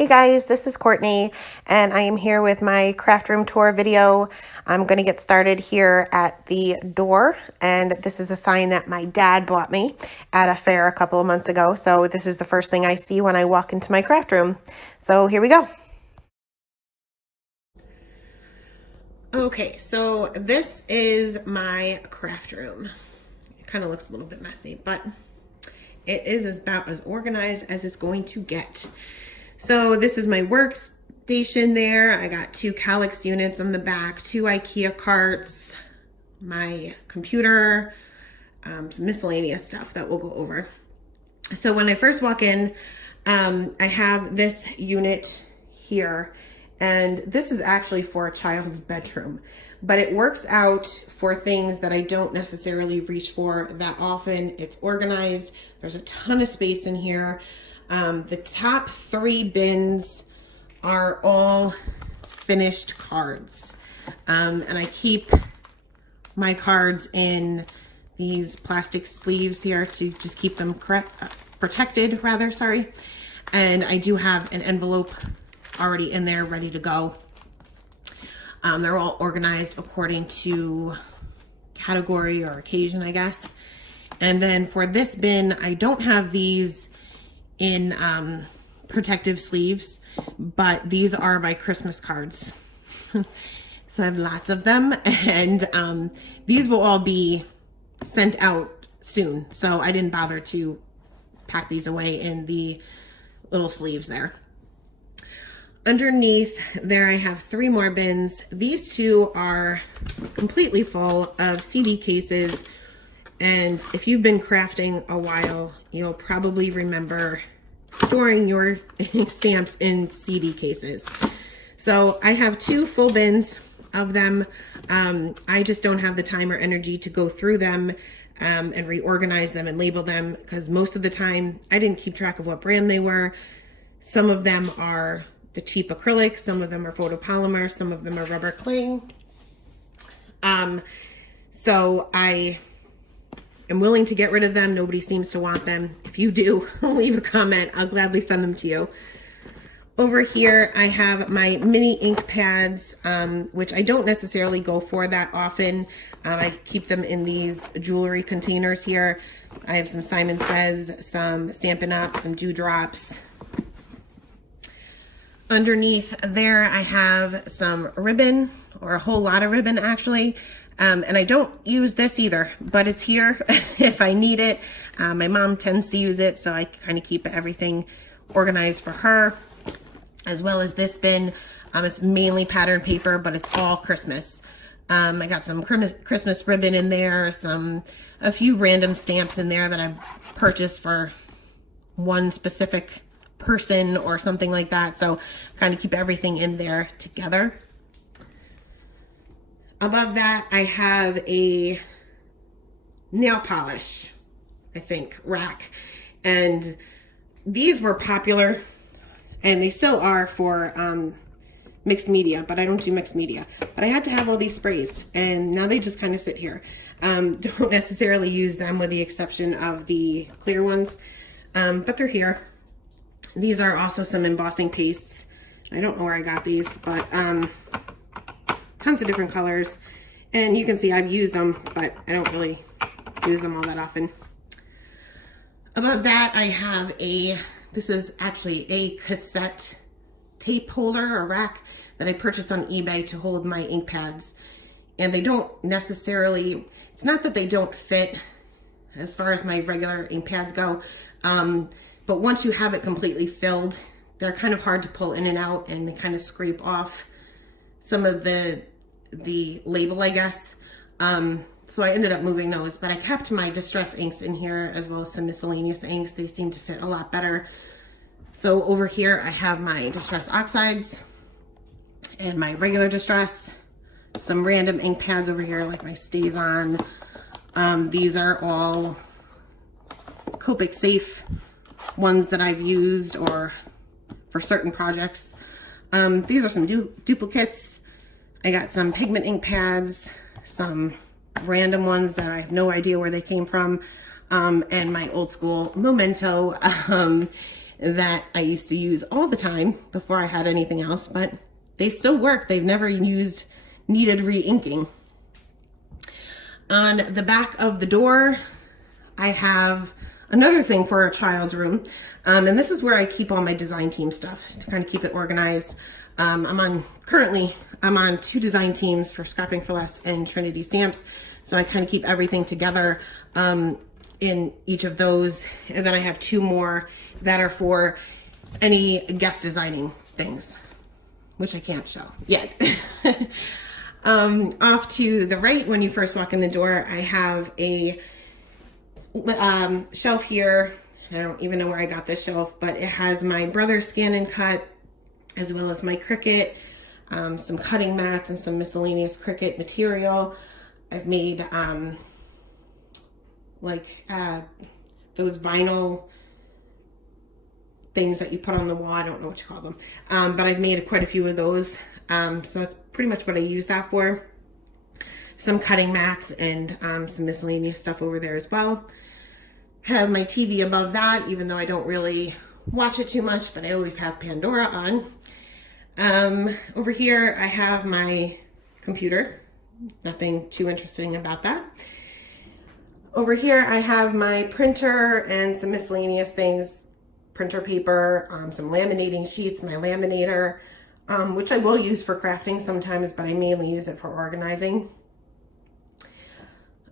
Hey guys, this is Courtney and I am here with my craft room tour video. I'm going to get started here at the door, and this is a sign that my dad bought me at a fair a couple of months ago. So this is the first thing I see when I walk into my craft room. So here we go. Okay, so this is my craft room. It kind of looks a little bit messy, but it is about as organized as it's going to get. So this is my workstation there. I got 2 Calyx units on the back, 2 IKEA carts, my computer, some miscellaneous stuff that we'll go over. So when I first walk in, I have this unit here, and this is actually for a child's bedroom, but it works out for things that I don't necessarily reach for that often. It's organized. There's a ton of space in here. The top 3 bins are all finished cards. And I keep my cards in these plastic sleeves here to just keep them protected, rather, sorry. And I do have an envelope already in there ready to go. They're all organized according to category or occasion, I guess. And then for this bin, I don't have these in protective sleeves, but these are my Christmas cards. So I have lots of them, and these will all be sent out soon. So I didn't bother to pack these away in the little sleeves there. Underneath there, I have 3 more bins. These 2 are completely full of CD cases. And if you've been crafting a while, you'll probably remember storing your stamps in CD cases. So I have 2 full bins of them. I just don't have the time or energy to go through them and reorganize them and label them, because most of the time I didn't keep track of what brand they were. Some of them are the cheap acrylic, some of them are photopolymer, some of them are rubber cling. So I am willing to get rid of them. Nobody seems to want them. If you do, leave a comment. I'll gladly send them to you. Over here, I have my mini ink pads, which I don't necessarily go for that often. I keep them in these jewelry containers here. I have some Simon Says, some Stampin' Up, some Dewdrops. Underneath there, I have some ribbon, or a whole lot of ribbon actually. And I don't use this either, but it's here if I need it. My mom tends to use it, so I kind of keep everything organized for her, as well as this bin. It's mainly pattern paper, but it's all Christmas. I got some Christmas ribbon in there, a few random stamps in there that I've purchased for one specific person or something like that. So kind of keep everything in there together. Above that, I have a nail polish, I think, rack. And these were popular, and they still are for mixed media, but I don't do mixed media. But I had to have all these sprays, and now they just kind of sit here. Don't necessarily use them, with the exception of the clear ones, but they're here. These are also some embossing pastes. I don't know where I got these, but tons of different colors. And you can see I've used them, but I don't really use them all that often. Above that, I have this is actually a cassette tape holder or rack that I purchased on eBay to hold my ink pads. And they don't necessarily, it's not that they don't fit as far as my regular ink pads go, but once you have it completely filled, they're kind of hard to pull in and out, and they kind of scrape off some of the label, I guess. So I ended up moving those, but I kept my distress inks in here, as well as some miscellaneous inks. They seem to fit a lot better. So over here, I have my distress oxides and my regular distress, some random ink pads over here, like my Stays On. These are all Copic safe ones that I've used or for certain projects. These are some duplicates. I got some pigment ink pads, some random ones that I have no idea where they came from, and my old school Memento. that I used to use all the time before I had anything else, but they still work. They've never needed re-inking. On the back of the door, I have another thing for a child's room. And this is where I keep all my design team stuff to kind of keep it organized. Currently I'm on 2 design teams for Scrapping for Less and Trinity Stamps. So I kind of keep everything together in each of those. And then I have 2 more that are for any guest designing things, which I can't show yet. Off to the right, when you first walk in the door, I have a shelf here. I don't even know where I got this shelf, but it has my brother's Scan and Cut, as well as my Cricut, some cutting mats and some miscellaneous Cricut material. I've made those vinyl things that you put on the wall. I don't know what you call them, but I've made quite a few of those. So that's pretty much what I use that for. Some cutting mats and some miscellaneous stuff over there as well. Have my TV above that, even though I don't really watch it too much, but I always have Pandora on. Over here I have my computer. Nothing too interesting about that. Over here I have my printer and some miscellaneous things, printer paper, some laminating sheets, my laminator, which I will use for crafting sometimes, but I mainly use it for organizing.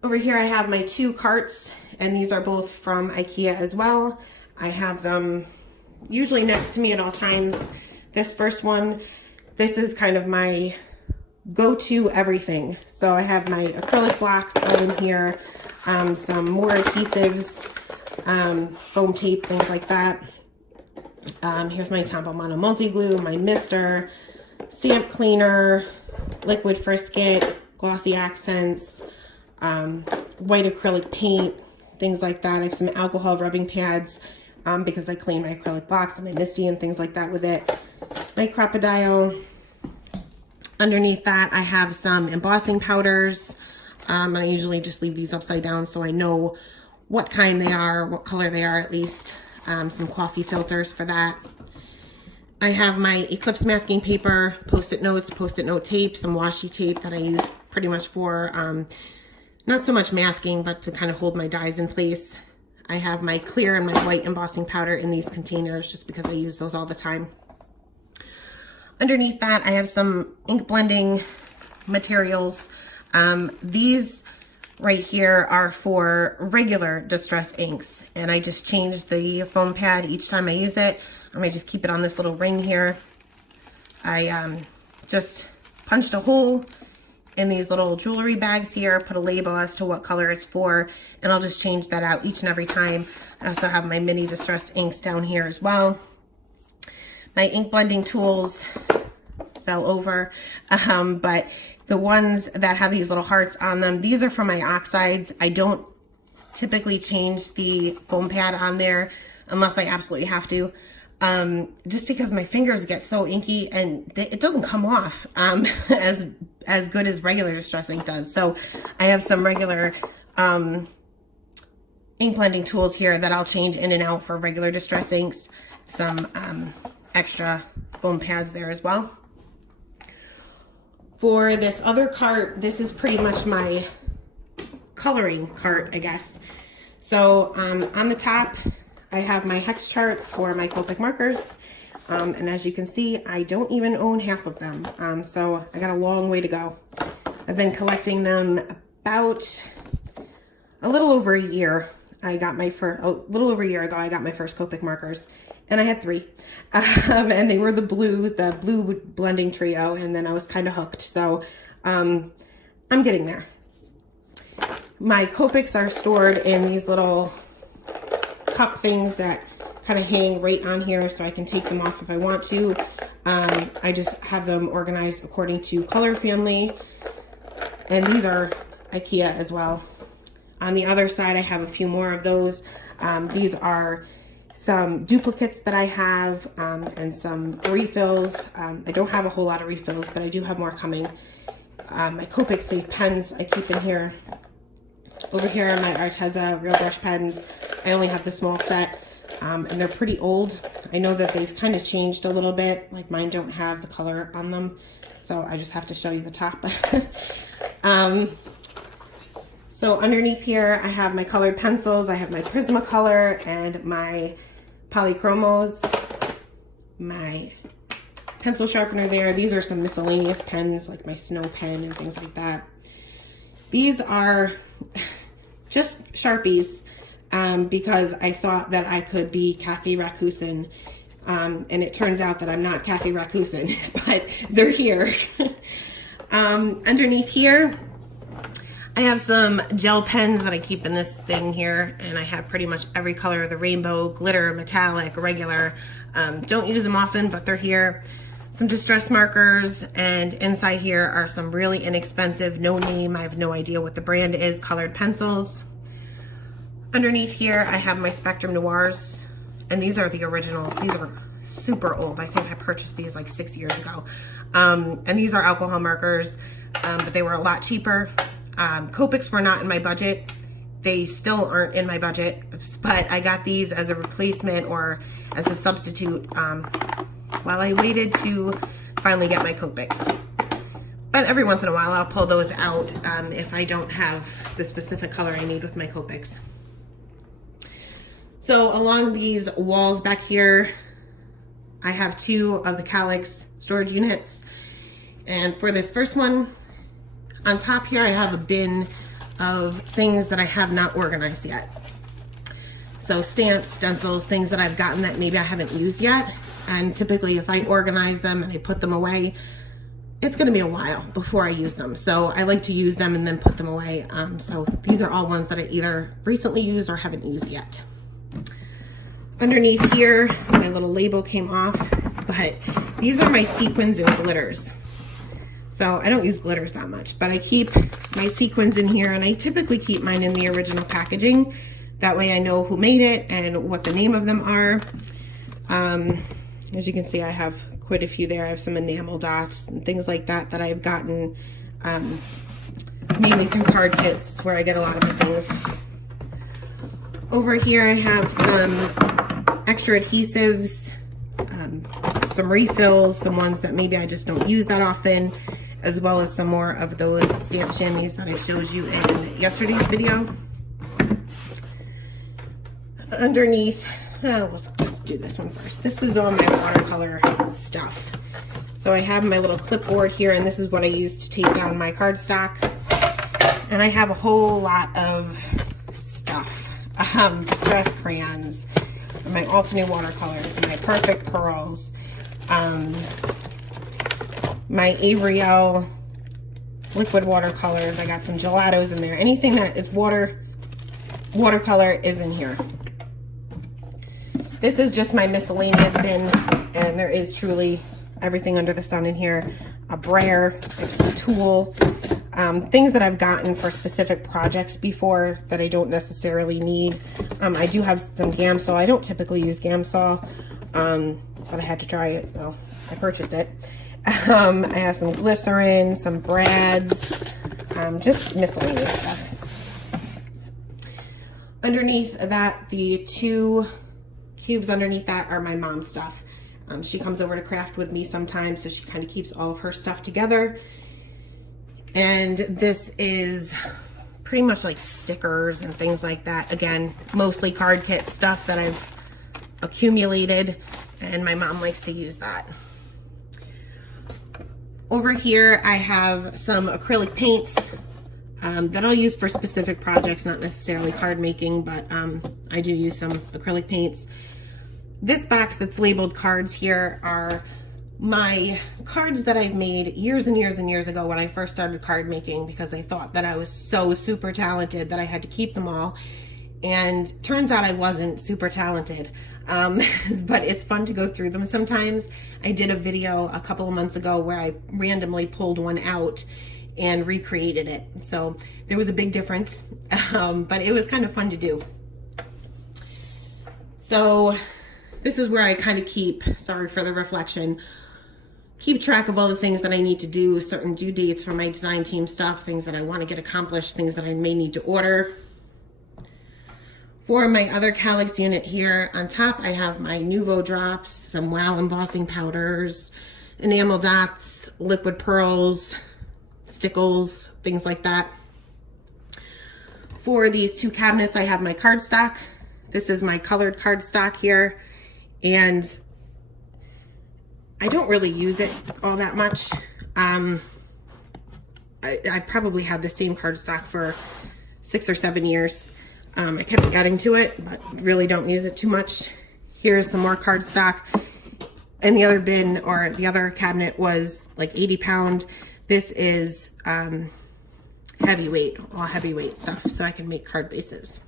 Over here I have my 2 carts, and these are both from IKEA as well. I have them usually next to me at all times. This first one, this is kind of my go-to everything. So I have my acrylic blocks all in here, some more adhesives, foam tape, things like that. Here's my Tombow Mono multi-glue, my mister, stamp cleaner, liquid frisket, glossy accents, white acrylic paint, things like that. I have some alcohol rubbing pads because I clean my acrylic blocks and my Misty and things like that with it. My Crocodile. Underneath that I have some embossing powders. I usually just leave these upside down so I know what kind they are, what color they are at least. Some coffee filters for that. I have my Eclipse masking paper, post-it notes, post-it note tape, some washi tape that I use pretty much for not so much masking, but to kind of hold my dies in place. I have my clear and my white embossing powder in these containers just because I use those all the time. Underneath that, I have some ink blending materials. These right here are for regular distress inks, and I just change the foam pad each time I use it. I might just keep it on this little ring here. I just punched a hole in these little jewelry bags here, put a label as to what color it's for, and I'll just change that out each and every time. I also have my mini distress inks down here as well. My ink blending tools fell over, but the ones that have these little hearts on them, these are for my oxides. I don't typically change the foam pad on there unless I absolutely have to, just because my fingers get so inky and it doesn't come off as good as regular distress ink does. So I have some regular ink blending tools here that I'll change in and out for regular distress inks. Some extra foam pads there as well. For this other cart, this is pretty much my coloring cart, I guess. So on the top, I have my hex chart for my Copic markers. And as you can see, I don't even own half of them. So I got a long way to go. I've been collecting them about a little over a year. A little over a year ago, I got my first Copic markers. And I had 3, and they were the blue blending trio, and then I was kind of hooked. So I'm getting there. My Copics are stored in these little cup things that kind of hang right on here, so I can take them off if I want to. I just have them organized according to color family, and these are IKEA as well. On the other side, I have a few more of those. These are some duplicates that I have, and some refills. I don't have a whole lot of refills, but I do have more coming. My Copic Safe pens I keep in here. Over here are my Arteza Real Brush pens. I only have the small set, and they're pretty old. I know that they've kind of changed a little bit. Like mine don't have the color on them, so I just have to show you the top. So underneath here, I have my colored pencils. I have my Prismacolor and my Polychromos, my pencil sharpener there. These are some miscellaneous pens, like my Snow pen and things like that. These are just Sharpies because I thought that I could be Kathy Rakusin, and it turns out that I'm not Kathy Rakusin, but they're here. Underneath here, I have some gel pens that I keep in this thing here, and I have pretty much every color of the rainbow, glitter, metallic, regular. Don't use them often, but they're here. Some distress markers, and inside here are some really inexpensive, no name, I have no idea what the brand is, colored pencils. Underneath here, I have my Spectrum Noirs, and these are the originals. These are super old. I think I purchased these like 6 years ago. And these are alcohol markers, but they were a lot cheaper. Copics were not in my budget. They still aren't in my budget, but I got these as a replacement or as a substitute while I waited to finally get my Copics. But every once in a while I'll pull those out if I don't have the specific color I need with my Copics. So along these walls back here, I have 2 of the Calyx storage units. And for this first one, on top here, I have a bin of things that I have not organized yet. So stamps, stencils, things that I've gotten that maybe I haven't used yet. And typically if I organize them and I put them away, it's gonna be a while before I use them. So I like to use them and then put them away. So these are all ones that I either recently used or haven't used yet. Underneath here, my little label came off, but these are my sequins and glitters. So I don't use glitters that much, but I keep my sequins in here, and I typically keep mine in the original packaging. That way I know who made it and what the name of them are. As you can see, I have quite a few there. I have some enamel dots and things like that that I've gotten mainly through card kits, where I get a lot of my things. Over here I have some extra adhesives, some refills, some ones that maybe I just don't use that often, as well as some more of those stamp chamois that I showed you in yesterday's video. Underneath, let's do this one first. This is all my watercolor stuff. So I have my little clipboard here, and this is what I use to tape down my cardstock. And I have a whole lot of stuff. Distress crayons, my alternate watercolors, my perfect pearls, my Avriel liquid watercolors. I got some gelatos in there. Anything that is watercolor is in here. This is just my miscellaneous bin, and there is truly everything under the sun in here. A brayer, some tulle, things that I've gotten for specific projects before that I don't necessarily need. I do have some Gamsol. I don't typically use Gamsol, but I had to try it, so I purchased it. I have some glycerin, some brads, just miscellaneous stuff. Underneath that, the 2 cubes underneath that are my mom's stuff. She comes over to craft with me sometimes, so she kind of keeps all of her stuff together. And this is pretty much like stickers and things like that. Again, mostly card kit stuff that I've accumulated, and my mom likes to use that. Over here, I have some acrylic paints that I'll use for specific projects, not necessarily card making, but I do use some acrylic paints. This box that's labeled cards here are my cards that I've made years and years and years ago when I first started card making, because I thought that I was so super talented that I had to keep them all. And turns out I wasn't super talented, but it's fun to go through them sometimes. I did a video a couple of months ago where I randomly pulled one out and recreated it. So there was a big difference, but it was kind of fun to do. So this is where I kind of keep, sorry for the reflection, keep track of all the things that I need to do, certain due dates for my design team stuff, things that I want to get accomplished, things that I may need to order. For my other Calyx unit here, on top I have my Nuvo drops, some Wow embossing powders, enamel dots, liquid pearls, stickles, things like that. For these two cabinets, I have my cardstock. This is my colored cardstock here, and I don't really use it all that much. I probably had the same cardstock for 6 or 7 years. I kept adding to it, but really don't use it too much. Here's some more cardstock. And the other bin, or the other cabinet, was like 80 pound. This is heavyweight, all heavyweight stuff, so I can make card bases.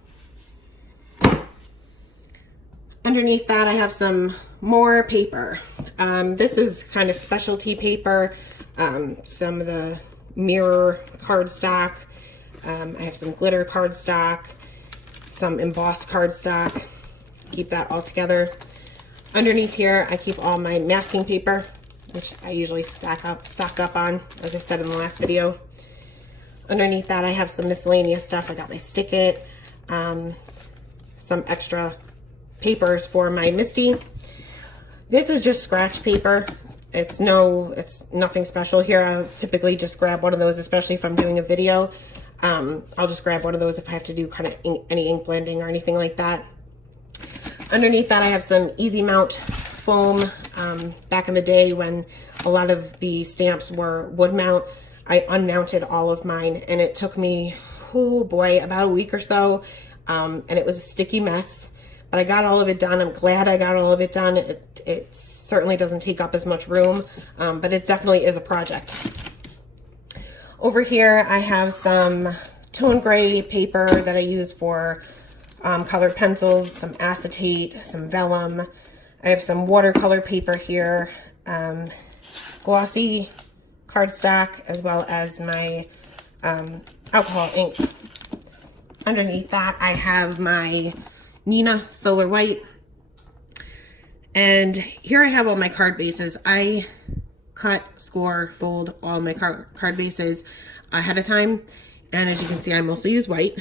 Underneath that, I have some more paper. This is kind of specialty paper. Some of the mirror cardstock. I have some glitter cardstock, some embossed cardstock. Keep that all together. Underneath here, I keep all my masking paper, which I usually stock up on, as I said in the last video. Underneath that, I have some miscellaneous stuff. I got my Stick It, some extra papers for my Misty. This is just scratch paper. It's nothing special here. I'll typically just grab one of those, especially if I'm doing a video. I'll just grab one of those if I have to do kind of any ink blending or anything like that. Underneath that, I have some Easy Mount foam. Back in the day when a lot of the stamps were wood mount, I unmounted all of mine, and it took me, oh boy, about a week or so, and it was a sticky mess, but I got all of it done. I'm glad I got all of it done. It certainly doesn't take up as much room, but it definitely is a project. Over here, I have some tone gray paper that I use for colored pencils, some acetate, some vellum. I have some watercolor paper here, glossy cardstock, as well as my alcohol ink. Underneath that, I have my Nina Solar White. And here I have all my card bases. I cut, score, fold all my card bases ahead of time. And as you can see, I mostly use white.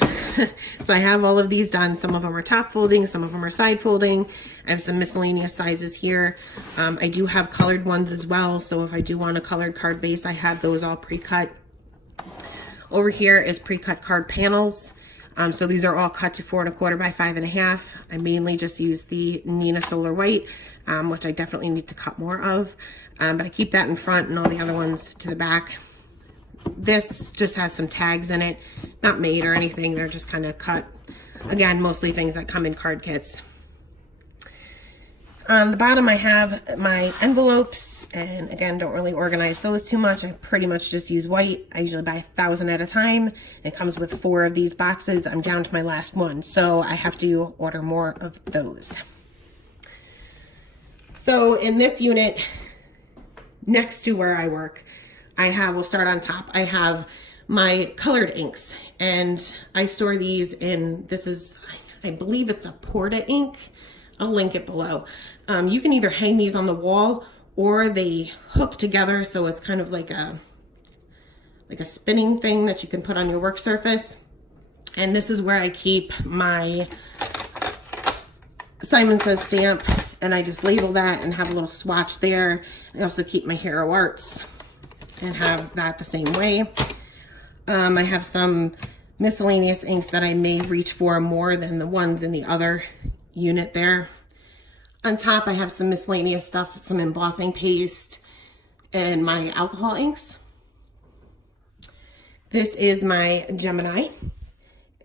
So I have all of these done. Some of them are top folding, some of them are side folding. I have some miscellaneous sizes here. I do have colored ones as well. So if I do want a colored card base, I have those all pre-cut. Over here is pre-cut card panels. So these are all cut to 4 1/4 by 5 1/2. I mainly just use the Nina Solar White, which I definitely need to cut more of. But I keep that in front and all the other ones to the back. This just has some tags in it, not made or anything. They're just kind of cut. Again, mostly things that come in card kits. On the bottom, I have my envelopes, and again, don't really organize those too much. I pretty much just use white. I usually buy 1,000 at a time. It comes with 4 of these boxes. I'm down to my last one, so I have to order more of those. So in this unit, next to where I work, we'll start on top. I have my colored inks, and I store these in, this is, I believe it's a Porta ink. I'll link it below. You can either hang these on the wall, or they hook together, so it's kind of like a spinning thing that you can put on your work surface. And this is where I keep my Simon Says stamp, and I just label that and have a little swatch there. I also keep my Hero Arts and have that the same way. I have some miscellaneous inks that I may reach for more than the ones in the other unit there. On top, I have some miscellaneous stuff, some embossing paste, and my alcohol inks. This is my Gemini,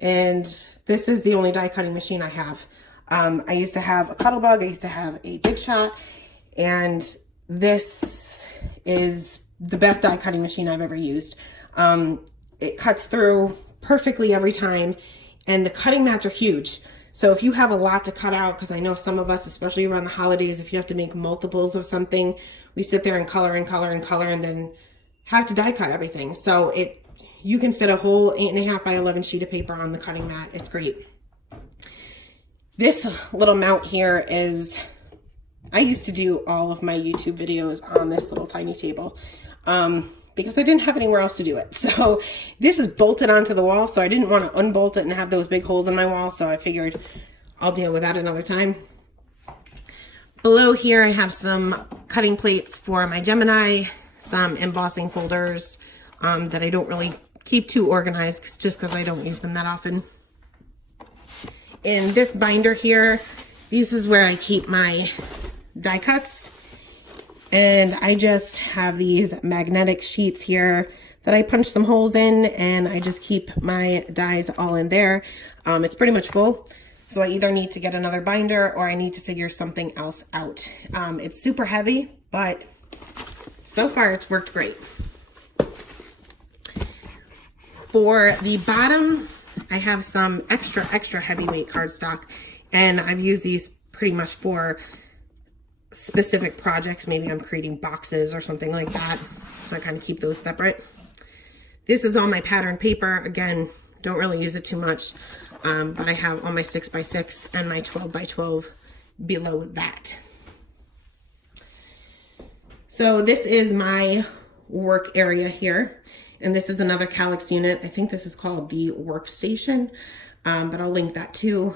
and this is the only die cutting machine I have. I used to have a Cuttlebug, I used to have a Big Shot, and this is the best die cutting machine I've ever used. It cuts through perfectly every time, and the cutting mats are huge. So if you have a lot to cut out, because I know some of us, especially around the holidays, if you have to make multiples of something, we sit there and color and color and color, and then have to die cut everything. So you can fit a whole 8.5 by 11 sheet of paper on the cutting mat. It's great. This little mount here is, I used to do all of my YouTube videos on this little tiny table. because I didn't have anywhere else to do it. So this is bolted onto the wall, so I didn't want to unbolt it and have those big holes in my wall, so I figured I'll deal with that another time. Below here I have some cutting plates for my Gemini, some embossing folders that I don't really keep too organized just because I don't use them that often. In this binder here, this is where I keep my die cuts. And I just have these magnetic sheets here that I punch some holes in, and I just keep my dies all in there. It's pretty much full, so I either need to get another binder or I need to figure something else out. It's super heavy, but so far it's worked great. For the bottom, I have some extra heavyweight cardstock, and I've used these pretty much for specific projects. Maybe I'm creating boxes or something like that, so I kind of keep those separate. This is all my pattern paper. Again, don't really use it too much, but I have all my 6x6 and my 12x12 below that. So this is my work area here, and this is another Calyx unit. I think this is called the Workstation, but I'll link that too.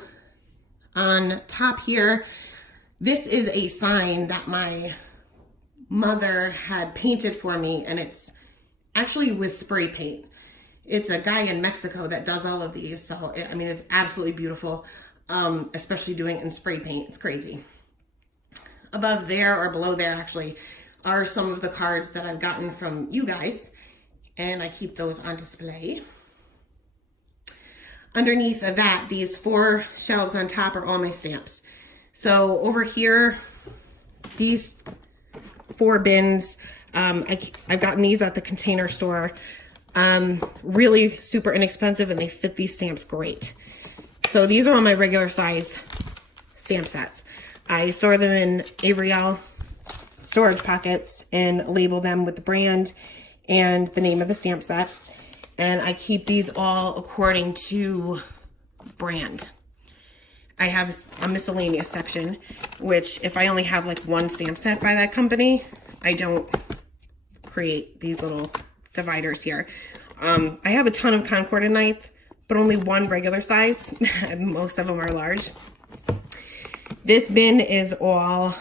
On top here, this is a sign that my mother had painted for me, and it's actually with spray paint. It's a guy in Mexico that does all of these, so I mean, it's absolutely beautiful, especially doing it in spray paint. It's crazy. Above there, or below there actually, are some of the cards that I've gotten from you guys, and I keep those on display. Underneath of that, these 4 shelves on top are all my stamps. So over here, these 4 bins, I've gotten these at the Container Store. Really super inexpensive, and they fit these stamps great. So these are all my regular size stamp sets. I store them in Ariel storage pockets and label them with the brand and the name of the stamp set. And I keep these all according to brand. I have a miscellaneous section, which if I only have like one stamp set by that company, I don't create these little dividers here. I have a ton of concordonite, but only one regular size. Most of them are large. This bin is all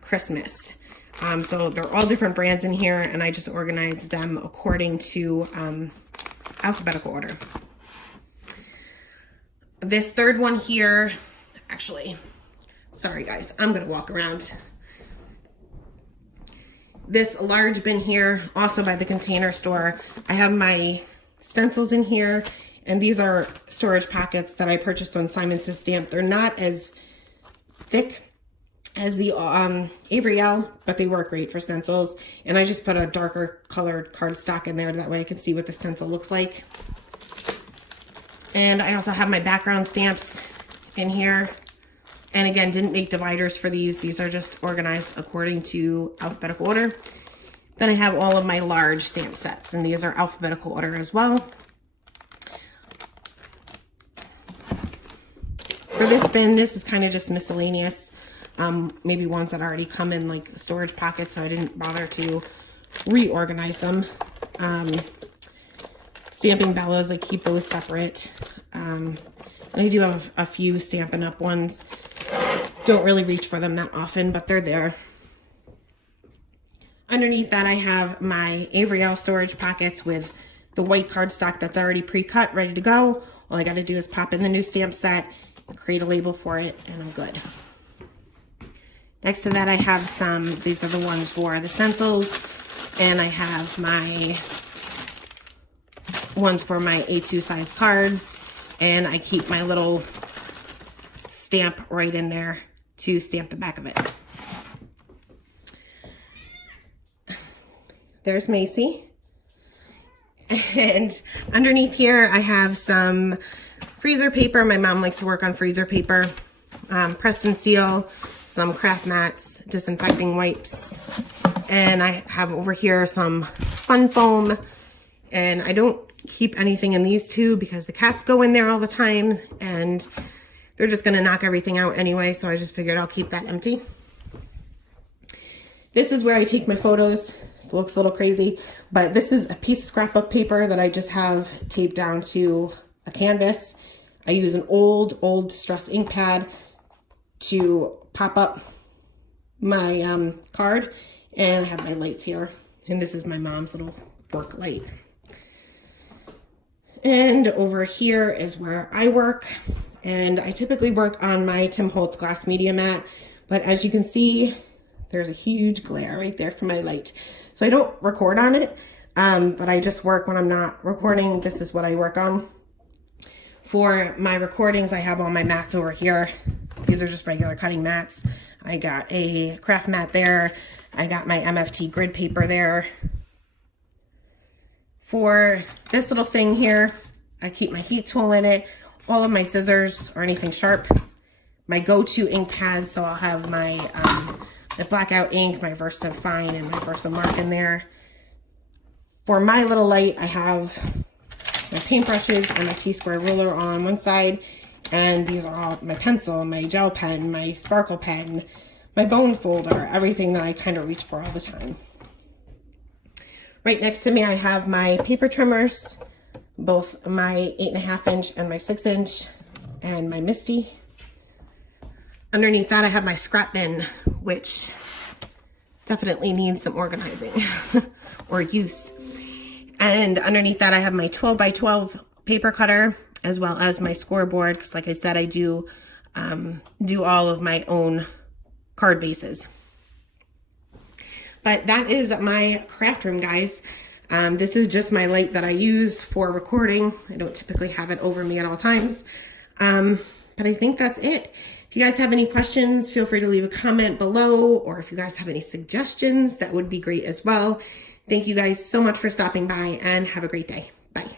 Christmas. So they're all different brands in here, and I just organized them according to alphabetical order. This third one here, actually, sorry guys, I'm gonna walk around. This large bin here, also by the Container Store, I have my stencils in here, and these are storage pockets that I purchased on Simon Says Stamp. They're not as thick as the Ariel, but they work great for stencils. And I just put a darker colored cardstock in there, that way I can see what the stencil looks like. And I also have my background stamps in here. And again, didn't make dividers for these. These are just organized according to alphabetical order. Then I have all of my large stamp sets, and these are alphabetical order as well. For this bin, this is kind of just miscellaneous. Maybe ones that already come in like storage pockets, so I didn't bother to reorganize them. Stamping Bellas, I keep those separate. And I do have a few Stampin' Up! Ones. Don't really reach for them that often, but they're there. Underneath that, I have my Ariel storage pockets with the white cardstock that's already pre-cut, ready to go. All I got to do is pop in the new stamp set, create a label for it, and I'm good. Next to that, I have some, these are the ones for the stencils, and I have my ones for my A2 size cards, and I keep my little stamp right in there to stamp the back of it. There's Macy. And underneath here, I have some freezer paper. My mom likes to work on freezer paper. Press and seal, some craft mats, disinfecting wipes. And I have over here some fun foam. And I don't keep anything in these two because the cats go in there all the time and they're just gonna knock everything out anyway, so I just figured I'll keep that empty. This is where I take my photos. This looks a little crazy, but this is a piece of scrapbook paper that I just have taped down to a canvas. I use an old distress ink pad to pop up my card, and I have my lights here. And this is my mom's little work light. And over here is where I work. And I typically work on my Tim Holtz glass media mat, but as you can see, there's a huge glare right there from my light. So I don't record on it, but I just work when I'm not recording. This is what I work on. For my recordings, I have all my mats over here. These are just regular cutting mats. I got a craft mat there. I got my MFT grid paper there. For this little thing here, I keep my heat tool in it, all of my scissors or anything sharp, my go-to ink pads, so I'll have my blackout ink, my Versa Fine, and my Versa Mark in there. For my little light, I have my paintbrushes and my T-square ruler all on one side, and these are all my pencil, my gel pen, my sparkle pen, my bone folder, everything that I kind of reach for all the time. Right next to me, I have my paper trimmers, both my 8.5 inch and my 6 inch, and my Misty. Underneath that, I have my scrap bin, which definitely needs some organizing or use. And underneath that, I have my 12 by 12 paper cutter, as well as my scoreboard, because like I said, I do all of my own card bases. But that is my craft room, guys. This is just my light that I use for recording. I don't typically have it over me at all times. But I think that's it. If you guys have any questions, feel free to leave a comment below, or if you guys have any suggestions, that would be great as well. Thank you guys so much for stopping by, and have a great day. Bye.